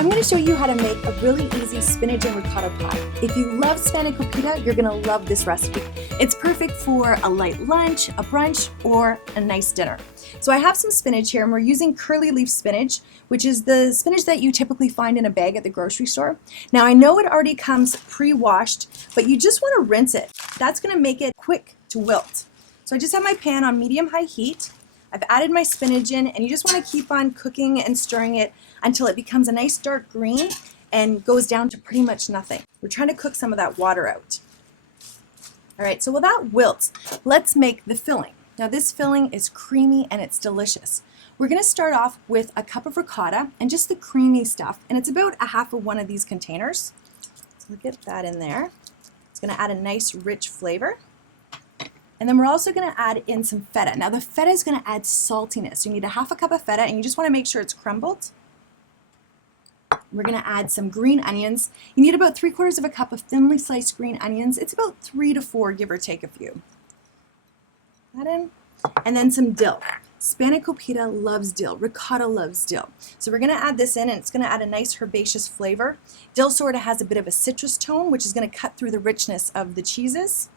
I'm going to show you how to make a really easy spinach and ricotta pie. If you love spinach ricotta, you're going to love this recipe. It's perfect for a light lunch, a brunch, or a nice dinner. So I have some spinach here, and we're using curly leaf spinach, which is the spinach that you typically find in a bag at the grocery store. Now I know it already comes pre-washed, but you just want to rinse it. That's going to make it quick to wilt. So I just have my pan on medium-high heat. I've added my spinach in, and you just want to keep on cooking and stirring it until it becomes a nice dark green and goes down to pretty much nothing. We're trying to cook some of that water out. All right, so while that wilts, let's make the filling. Now this filling is creamy and it's delicious. We're going to start off with a cup of ricotta and just the creamy stuff, and it's about a half of one of these containers. So we'll get that in there. It's going to add a nice rich flavor. And then we're also going to add in some feta. Now the feta is going to add saltiness. You need a half a cup of feta, and you just want to make sure it's crumbled. We're going to add some green onions. You need about 3/4 of a cup of thinly sliced green onions. It's about 3 to 4, give or take a few. That in. And then some dill. Spinach ricotta loves dill. Ricotta loves dill. So we're going to add this in, and it's going to add a nice herbaceous flavor. Dill sort of has a bit of a citrus tone, which is going to cut through the richness of the cheeses.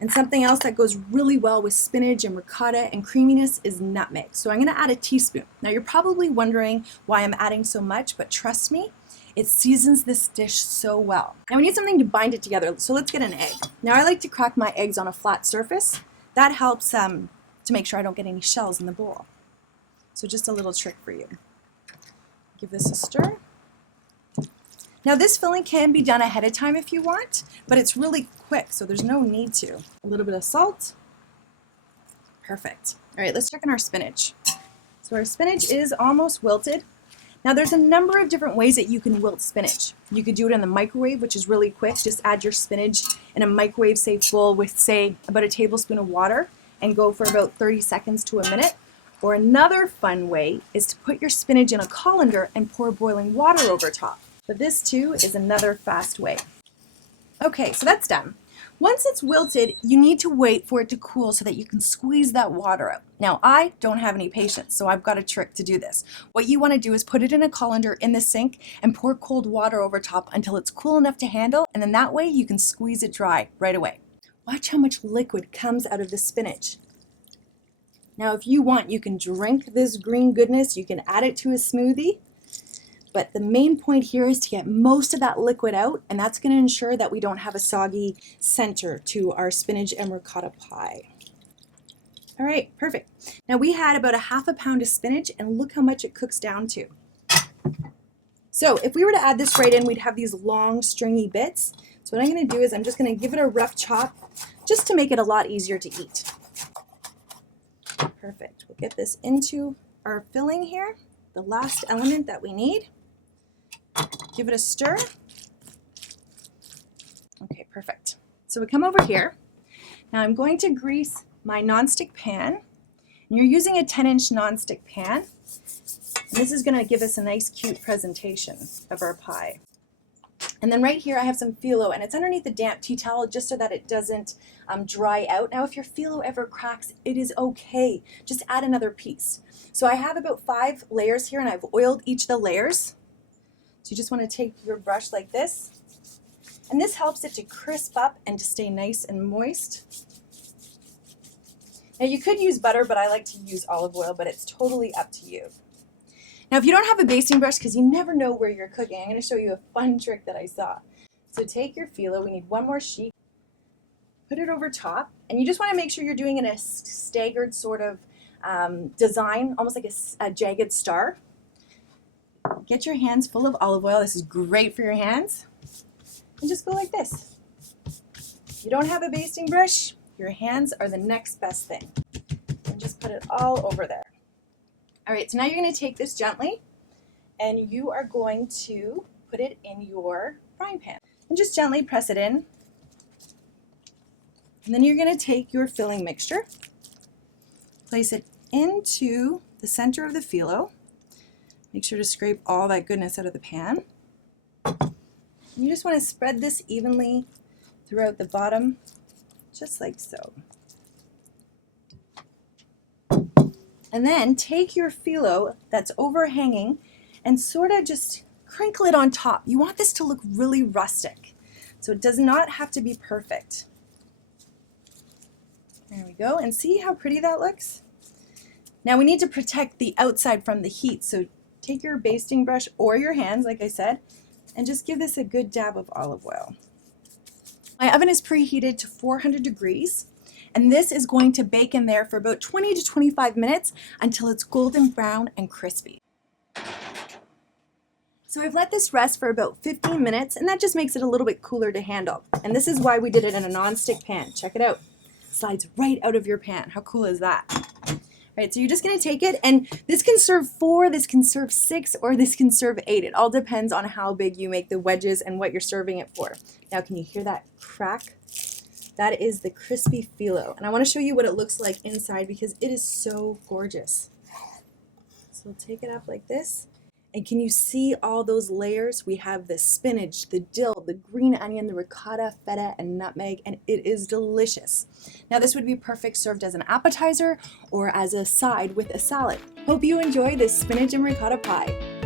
And something else that goes really well with spinach and ricotta and creaminess is nutmeg. So I'm going to add a teaspoon. Now you're probably wondering why I'm adding so much, but trust me, it seasons this dish so well. Now we need something to bind it together, so let's get an egg. Now I like to crack my eggs on a flat surface. That helps to make sure I don't get any shells in the bowl. So just a little trick for you. Give this a stir. Now this filling can be done ahead of time if you want, but it's really quick, so there's no need to. A little bit of salt. Perfect. All right, let's check on our spinach. So our spinach is almost wilted. Now there's a number of different ways that you can wilt spinach. You could do it in the microwave, which is really quick. Just add your spinach in a microwave safe bowl with, say, about a tablespoon of water and go for about 30 seconds to a minute. Or another fun way is to put your spinach in a colander and pour boiling water over top. But this too is another fast way. Okay, so that's done. Once it's wilted, you need to wait for it to cool so that you can squeeze that water out. Now, I don't have any patience, so I've got a trick to do this. What you want to do is put it in a colander in the sink and pour cold water over top until it's cool enough to handle, and then that way you can squeeze it dry right away. Watch how much liquid comes out of the spinach. Now, if you want, you can drink this green goodness. You can add it to a smoothie. But the main point here is to get most of that liquid out, and that's going to ensure that we don't have a soggy center to our spinach and ricotta pie. All right, perfect. Now we had about a half a pound of spinach, and look how much it cooks down to. So if we were to add this right in, we'd have these long stringy bits. So what I'm going to do is I'm just going to give it a rough chop just to make it a lot easier to eat. Perfect. We'll get this into our filling here, the last element that we need. Give it a stir. Okay, perfect. So we come over here. Now I'm going to grease my nonstick pan. And you're using a 10-inch nonstick pan. And this is going to give us a nice, cute presentation of our pie. And then right here I have some phyllo, and it's underneath the damp tea towel just so that it doesn't dry out. Now if your phyllo ever cracks, it is okay. Just add another piece. So I have about 5 layers here, and I've oiled each of the layers. So you just want to take your brush like this, and this helps it to crisp up and to stay nice and moist. Now you could use butter, but I like to use olive oil, but it's totally up to you. Now if you don't have a basting brush, because you never know where you're cooking, I'm going to show you a fun trick that I saw. So take your phyllo, we need one more sheet, put it over top, and you just want to make sure you're doing it in a staggered sort of design, almost like a jagged star. Get your hands full of olive oil. This is great for your hands. And just go like this. If you don't have a basting brush, your hands are the next best thing. And just put it all over there. All right, so now you're going to take this gently, and you are going to put it in your frying pan. And just gently press it in. And then you're going to take your filling mixture, place it into the center of the phyllo. Make sure to scrape all that goodness out of the pan. And you just want to spread this evenly throughout the bottom, just like so. And then take your phyllo that's overhanging and sort of just crinkle it on top. You want this to look really rustic. So it does not have to be perfect. There we go, and see how pretty that looks? Now we need to protect the outside from the heat, so take your basting brush or your hands, like I said, and just give this a good dab of olive oil. My oven is preheated to 400 degrees, and this is going to bake in there for about 20 to 25 minutes until it's golden brown and crispy. So I've let this rest for about 15 minutes, and that just makes it a little bit cooler to handle. And this is why we did it in a non-stick pan. Check it out. Slides right out of your pan. How cool is that? Right, so you're just going to take it, and this can serve 4, this can serve 6, or this can serve 8. It all depends on how big you make the wedges and what you're serving it for. Now, can you hear that crack? That is the crispy phyllo, and I want to show you what it looks like inside because it is so gorgeous. So take it up like this. And can you see all those layers? We have the spinach, the dill, the green onion, the ricotta, feta, and nutmeg, and it is delicious. Now this would be perfect served as an appetizer or as a side with a salad. Hope you enjoy this spinach and ricotta pie.